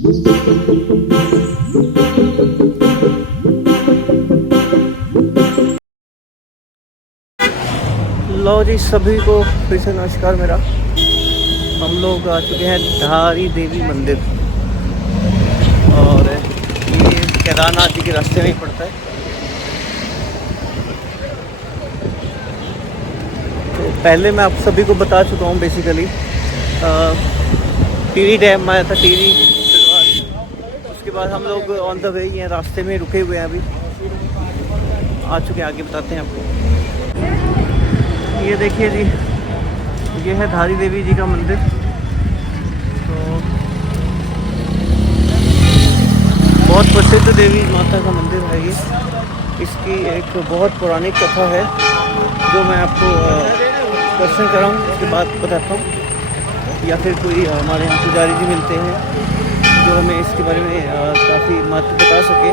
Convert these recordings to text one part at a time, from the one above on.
लो जी, सभी को फिर से नमस्कार मेरा। हम लोग आ चुके हैं धारी देवी मंदिर और ये केदारनाथ जी के रास्ते में ही पड़ता है। तो पहले मैं आप सभी को बता चुका हूँ बेसिकली टिहरी डैम आया था, टिहरी फिलहाल। उसके बाद हम लोग ऑन द वे ये रास्ते में रुके हुए हैं, अभी आ चुके हैं, आगे बताते हैं आपको। ये देखिए जी, ये है धारी देवी जी का मंदिर। तो बहुत प्रसिद्ध देवी माता का मंदिर है ये। इसकी एक बहुत पौराणिक कथा है जो मैं आपको दर्शन कराऊँ उसके बाद बताता हूँ, या फिर कोई हमारे यहाँ पुजारी जी मिलते हैं जो हमें इसके बारे में काफ़ी महत्व बता सके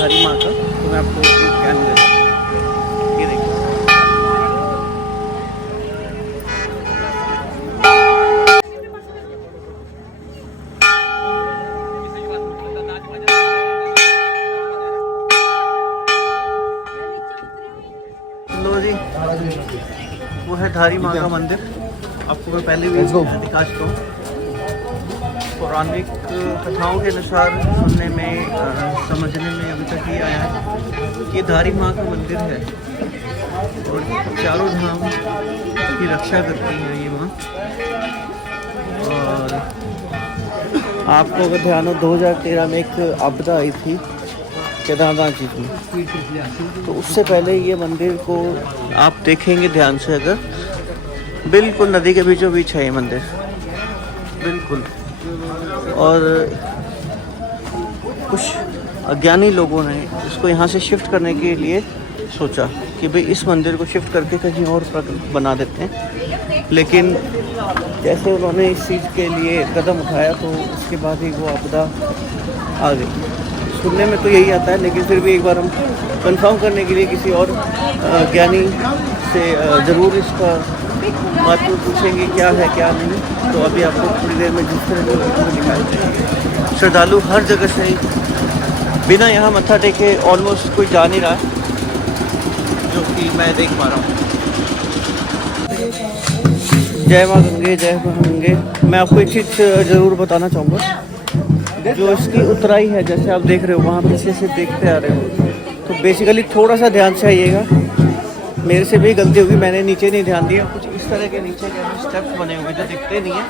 धारी माँ का, तो मैं आपको ज्ञान देता हूँ। ये देखिए, लो जी, वो है धारी माँ का मंदिर। आपको मैं पहले भी दिखा चुका हूँ। पौराणिक कथाओं के अनुसार सुनने में समझने में अभी तक ये आया है कि ये धारी माँ का मंदिर है और चारों धाम की रक्षा करती है ये माँ। और आपको अगर ध्यान हो, 2013 में एक आपदा आई थी केदारनाथ जी की, तो उससे पहले ये मंदिर को आप देखेंगे ध्यान से अगर, बिल्कुल नदी के बीचों बीच है ये मंदिर, बिल्कुल। और कुछ अज्ञानी लोगों ने इसको यहाँ से शिफ्ट करने के लिए सोचा कि भाई इस मंदिर को शिफ्ट करके कहीं और बना देते हैं, लेकिन जैसे उन्होंने इस चीज़ के लिए कदम उठाया तो उसके बाद ही वो आपदा आ गई। सुनने में तो यही आता है, लेकिन फिर भी एक बार हम कंफर्म करने के लिए किसी और ज्ञानी से ज़रूर इसका बात को पूछेंगे क्या है क्या नहीं। तो अभी आपको थोड़ी देर में जिस तरह से दिखाते हैं, श्रद्धालु हर जगह से बिना यहाँ मत्था टेके ऑलमोस्ट कोई जा नहीं रहा है, जो कि मैं देख पा रहा हूँ। जय माँ गंगे, जय माँ गंगे। मैं आपको एक चीज़ ज़रूर बताना चाहूँगा, जो इसकी उतराई है, जैसे आप देख रहे हो वहाँ पीछे से देखते आ रहे हो, तो बेसिकली थोड़ा सा ध्यान से आइएगा। मेरे से भी गलती होगी, मैंने नीचे नहीं ध्यान दिया। कुछ इस तरह के नीचे के स्टेप्स बने हुए जो दिखते नहीं है,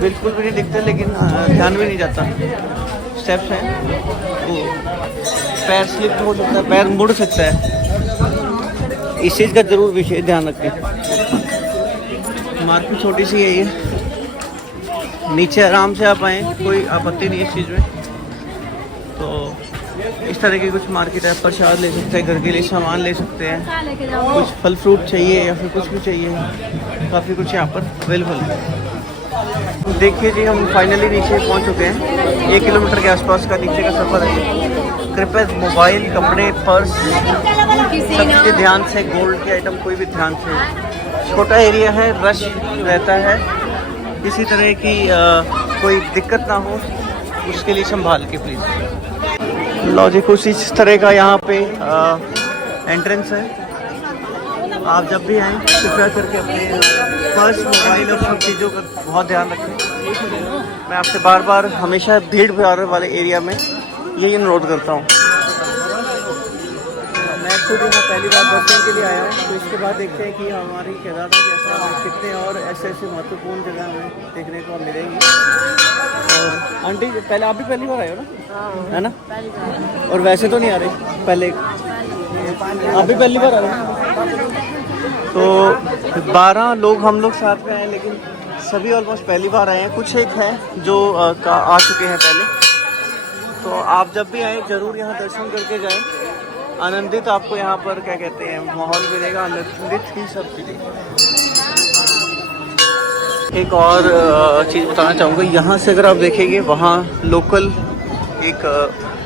बिल्कुल भी नहीं दिखते, लेकिन ध्यान भी नहीं जाता। स्टेप्स हैं, वो पैर स्लिप हो सकता है, पैर मुड़ सकता है, इस चीज़ का ज़रूर विशेष ध्यान रखें। मार्केट छोटी सी है ये, नीचे आराम से आप आएँ, कोई आपत्ति नहीं है इस चीज़ में। तो इस तरह की कुछ मार्केट है, प्रसाद ले सकते हैं, घर के लिए सामान ले सकते हैं, कुछ फल फ्रूट चाहिए या फिर कुछ भी चाहिए, काफ़ी कुछ यहाँ पर अवेलेबल है। देखिए जी, हम फाइनली नीचे पहुँच चुके हैं। 1 किलोमीटर के आसपास का नीचे का सफ़र है। कृपया मोबाइल, कपड़े, पर्स सब चीज़ें ध्यान से, गोल्ड के आइटम कोई भी ध्यान से। छोटा एरिया है, रश रहता है, किसी तरह की कोई दिक्कत ना हो उसके लिए संभाल के प्लीज़। लॉजिक कुछ इस तरह का यहाँ पे एंट्रेंस है। आप जब भी आएँ कृपया करके अपने पर्स, मोबाइल और सब चीज़ों का बहुत ध्यान रखें। मैं आपसे बार बार हमेशा भीड़ भाड़ वाले एरिया में यही अनुरोध करता हूँ। मैं खुद यहाँ पहली बार दर्शन के लिए आया हूँ, तो इसके बाद देखते हैं कि हमारी केदारनाथ जैसा कितने और ऐसे ऐसे महत्वपूर्ण जगह हमें देखने को मिलेंगी। और आंटी, पहले आप भी पहली बार आए हो ना? है ना? और वैसे तो नहीं आ रहे, पहले आप भी पहली बार आ रहे हो? तो 12 लोग हम लोग साथ में आए, लेकिन सभी ऑलमोस्ट पहली बार आए हैं। कुछ एक हैं जो आ चुके हैं पहले। तो आप जब भी आएँ ज़रूर यहाँ दर्शन करके जाएं। आनंदित आपको यहाँ पर क्या कहते हैं माहौल मिलेगा, आनंदित ही सब चीज़ें। एक और चीज़ बताना चाहूँगा, यहाँ से अगर आप देखेंगे वहाँ लोकल एक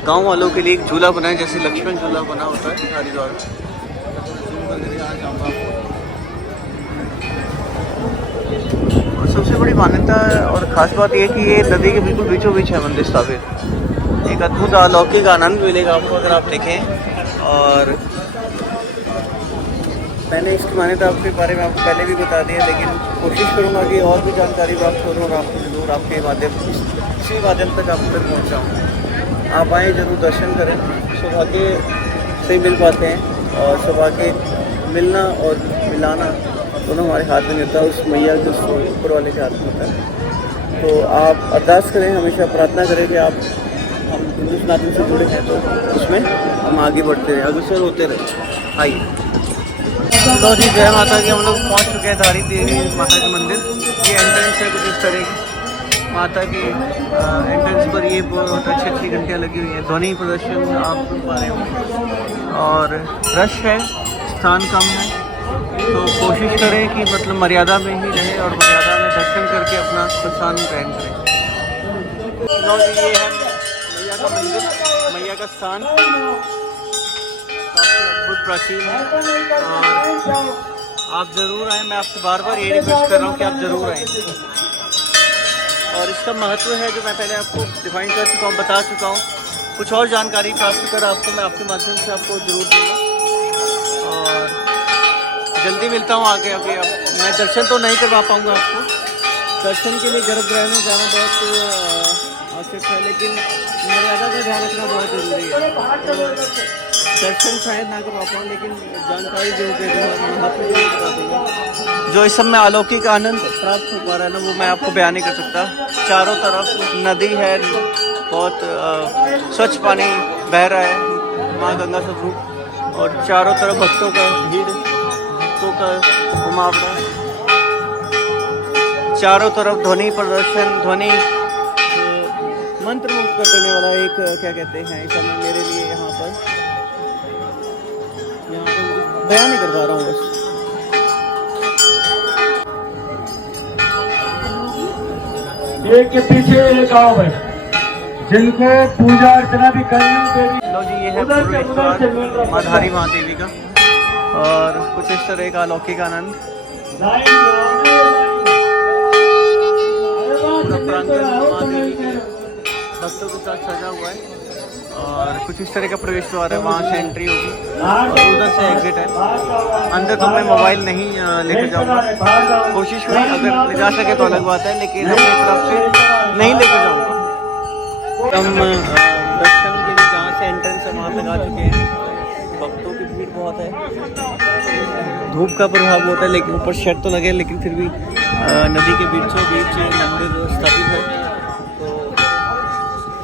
गांव वालों के लिए एक झूला बना है, जैसे लक्ष्मण झूला बना होता है हरिद्वार में। सबसे बड़ी मान्यता और ख़ास बात यह कि ये नदी के बिल्कुल बीचों बीच है मंदिर स्थापित। एक अद्भुत अलौकिक आनंद मिलेगा आपको अगर आप देखें। और मैंने इसकी मान्यता आपके बारे में आपको पहले भी बता दिया, लेकिन कोशिश करूँगा कि और भी जानकारी प्राप्त करूँ और आपको जरूर आपके माध्यम इसी माध्यम तक आप तक पहुँचाऊँ। आप आएँ ज़रूर, दर्शन करें। सौभाग्य से मिल पाते हैं और सौभाग्य मिलना और मिलाना दोनों हमारे हाथ में नहीं होता, उस मैया के उस ऊपर वाले के हाथ में होता है। तो आप अरदास करें, हमेशा प्रार्थना करें कि आप हम हिंदू सनातन से जुड़े हैं तो उसमें हम आगे बढ़ते रहें, अग्रसर होते रहें। आइए। तो जी जय माता की, हम लोग पहुँच चुके हैं धारी देवी माता के मंदिर। ये एंट्रेंस है कुछ इस तरह की। माता की एंट्रेंस पर ये बहुत अच्छी घंटियाँ लगी हुई हैं। ध्वनि प्रदर्शन आप सुन पा रहे होंगे और रश है, स्थान कम है, तो कोशिश करें कि मतलब मर्यादा में ही रहें और मर्यादा में दर्शन करके अपना प्रस्थान ग्रहण करें। लो जी ये है मैया का मंदिर, मैया का स्थान काफ़ी अद्भुत प्राचीन है और आप ज़रूर आएँ। मैं आपसे बार बार ये रिक्वेस्ट कर रहा हूँ कि आप ज़रूर आएँ। और इसका महत्व है जो मैं पहले आपको डिफाइन कर चुका हूँ, बता चुका हूँ। कुछ और जानकारी प्राप्त कर आपको मैं आपके माध्यम से आपको ज़रूर दूँगा और जल्दी मिलता हूँ आगे। अभी अब मैं दर्शन तो नहीं करवा पाऊँगा आपको, दर्शन के लिए गर्भगृह में जाना बहुत आवश्यक है, लेकिन मर्यादा का ध्यान रखना बहुत ज़रूरी है। दर्शन शायद ना करवा पाऊँ, लेकिन जानकारी जो दे दूँगा, जो इस सब में अलौकिक आनंद प्राप्त हो पा रहा है ना, वो मैं आपको बयान नहीं कर सकता। चारों तरफ नदी है, बहुत स्वच्छ पानी बह रहा है माँ गंगा स्वरूप, और चारों तरफ भक्तों का भीड़, भक्तों का घुमावड़ा, चारों तरफ ध्वनि प्रदर्शन, ध्वनि मंत्र मुक्त कर देने वाला एक क्या कहते हैं इस समय मेरे लिए यहाँ पर बयान नहीं कर पा रहा हूँ बस। एक के पीछे एक गाँव है जिनको पूजा अर्चना भी करनी देवी। लो जी ये है प्रवेश माँ धारी माँ देवी का और कुछ इस तरह का अलौकिक आनंद। पूरा प्रांगण माँ देवी के भक्तों के साथ सजा हुआ है और कुछ इस तरह का प्रवेश द्वार है, वहाँ से एंट्री होगी और उधर से एग्जिट है। अंदर तो मैं मोबाइल नहीं लेकर जाऊँगा, कोशिश हुई अगर ले जा सके तो अलग बात है, लेकिन अपनी तरफ से नहीं लेकर जाऊँगा। हम दर्शन के लिए जहाँ से एंट्रेंस है वहाँ लगा चुके हैं। भक्तों की भीड़ बहुत है, धूप का प्रभाव होता है, लेकिन ऊपर शेड तो लगे, लेकिन फिर भी नदी के बीचों बीच मंदिर स्थापित है तो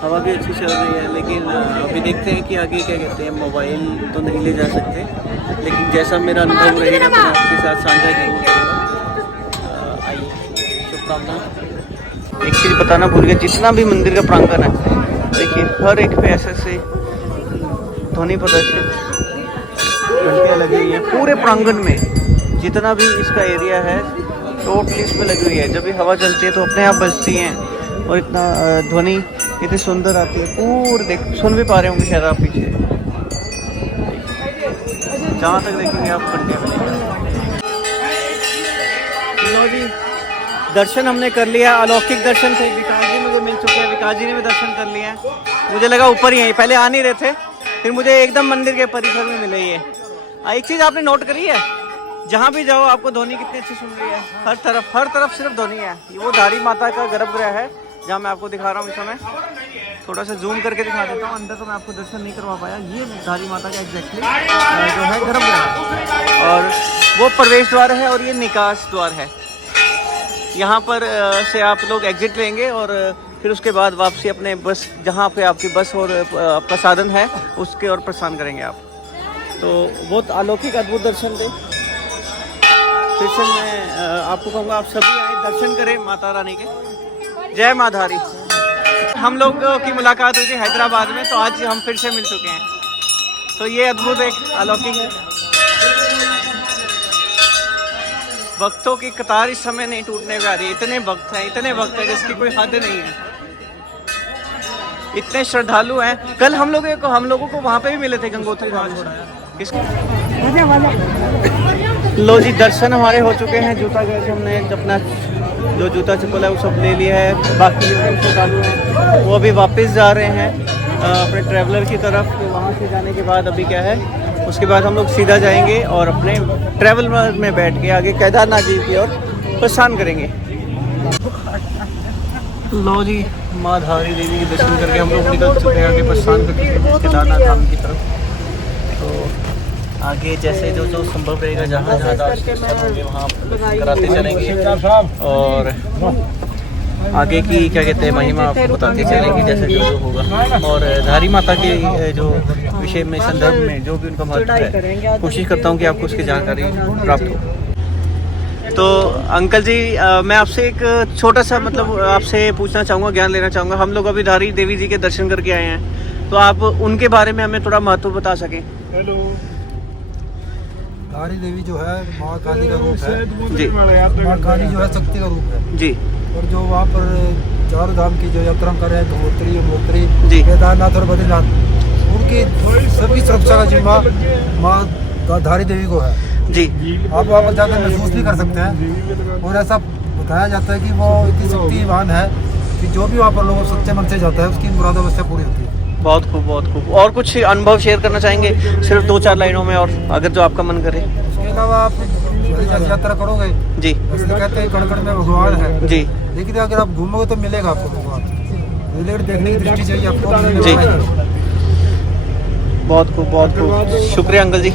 हवा भी अच्छी चल रही है। लेकिन अभी देखते हैं कि आगे क्या कहते हैं। मोबाइल तो नहीं ले जा सकते, लेकिन जैसा मेरा अनुभव रहेगा तो मैं आपके साथ साझा जरूर करूँगा। आइए, शुभकामना। एक चीज़ बताना भूल गया, जितना भी मंदिर का प्रांगण है देखिए, हर एक पे ऐसे ध्वनि प्रदर्शन घंटियाँ लगी हुई हैं। पूरे प्रांगण में जितना भी इसका एरिया है टोटली इसमें लगी हुई है। जब भी हवा चलती है तो अपने आप बजती हैं और इतना ध्वनि इतनी सुंदर आती है। पूरे देख सुन भी पा रहे होंगे शायद आप पीछे, जहाँ तक देखेंगे आप घंटियाँ मिलेंगी। लो जी दर्शन हमने कर लिया, अलौकिक दर्शन थे। विकास जी मुझे मिल चुके हैं, विकास जी ने भी दर्शन कर लिए हैं। मुझे लगा ऊपर ही है, पहले आ नहीं रहे थे, फिर मुझे एकदम मंदिर के परिसर में मिले ये। एक चीज़ आपने नोट करी है, जहाँ भी जाओ आपको ध्वनि कितनी अच्छी सुन रही है। हर तरफ सिर्फ ध्वनि है। वो धारी माता का गर्भगृह है जहाँ मैं आपको दिखा रहा हूँ इस समय। थोड़ा सा जूम करके दिखा देता हूँ, अंदर तो मैं आपको दर्शन नहीं करवा पाया। ये धारी माता का एग्जैक्टली जो है गर्भगृह, और वो प्रवेश द्वार है और ये निकास द्वार है। यहाँ पर से आप लोग एग्जिट लेंगे और फिर उसके बाद वापसी अपने बस, जहाँ पे आपकी बस और आपका साधन है उसके और प्रस्थान करेंगे आप। तो बहुत अलौकिक अद्भुत दर्शन थे। फिर से मैं आपको कहूँगा आप सभी आए, दर्शन करें माता रानी के। जय माँ धारी। हम लोग की मुलाकात हुई थी हैदराबाद में, तो आज हम फिर से मिल चुके हैं। तो ये अद्भुत एक अलौकिक है। भक्तों की कतार इस समय नहीं टूटने वाली। इतने भक्त हैं जिसकी कोई हद नहीं है। इतने श्रद्धालु हैं। कल हम लोगों को वहाँ पे भी मिले थे गंगोत्री धाम से। लो जी दर्शन हमारे हो चुके हैं। जूता गए थे हमने अपना जो जूता चप्पल है वो सब ले लिया है। बाकी जो चालू है वो अभी वापस जा रहे हैं अपने ट्रैवलर की तरफ। तो वहाँ से जाने के बाद अभी क्या है, उसके बाद हम लोग सीधा जाएंगे और अपने ट्रैवलर में बैठ के आगे केदारनाथ जी की ओर प्रस्थान करेंगे। लो जी, माँ धारी देवी के दर्शन करके हम लोग निकल चुके हैं आगे प्रस्थान करके केदारनाथ धाम की तरफ। तो आगे जैसे जो जो संभव रहेगा, जहाँ जहाँ दर्शन होंगे वहाँ कराते चलेंगे और आगे की क्या कहते हैं महिमा आपको बताते चलेंगे जैसे जो जो होगा। और धारी माता के जो विषय में संदर्भ में जो भी उनका महत्व है, कोशिश करता हूँ कि आपको उसकी जानकारी प्राप्त हो। तो अंकल जी, मैं आपसे एक छोटा सा मतलब आपसे पूछना चाहूँगा, ज्ञान लेना चाहूँगा। हम लोग अभी धारी देवी जी के दर्शन करके आए हैं, तो आप उनके बारे में हमें थोड़ा महत्व बता सकें। हेलो, धारी देवी जो है माँ काली का रूप है जी। माँ काली जो है शक्ति का रूप है जी। और जो वहाँ पर चारों धाम की जो यात्रा कर रहे हैं, गंगोत्री, यमुनोत्री, जी। केदारनाथ और बद्रीनाथ, उनकी सभी सुरक्षा का जिम्मा माँ धारी देवी को है जी। आप वहाँ पर जाकर महसूस भी कर सकते हैं। और ऐसा बताया जाता है कि वो इतनी शक्तिवान है कि जो भी वहाँ पर लोग सच्चे मन से जाता है उसकी मुराद अवश्य पूरी होती है। बहुत खूब, बहुत खूब। और कुछ अनुभव शेयर करना चाहेंगे सिर्फ 2-4 लाइनों में, और अगर जो आपका मन करे। उसके अलावा आप जैसे यात्रा करोगे जी। इसलिए कहते हैं कण कण में भगवान है जी। लेकिन अगर आप घूमोगे तो मिलेगा आपको भगवान। लेकिन देखने की दृष्टि चाहिए आपको। जी। बहुत खूब, बहुत खूब। शुक्रिया अंकल जी।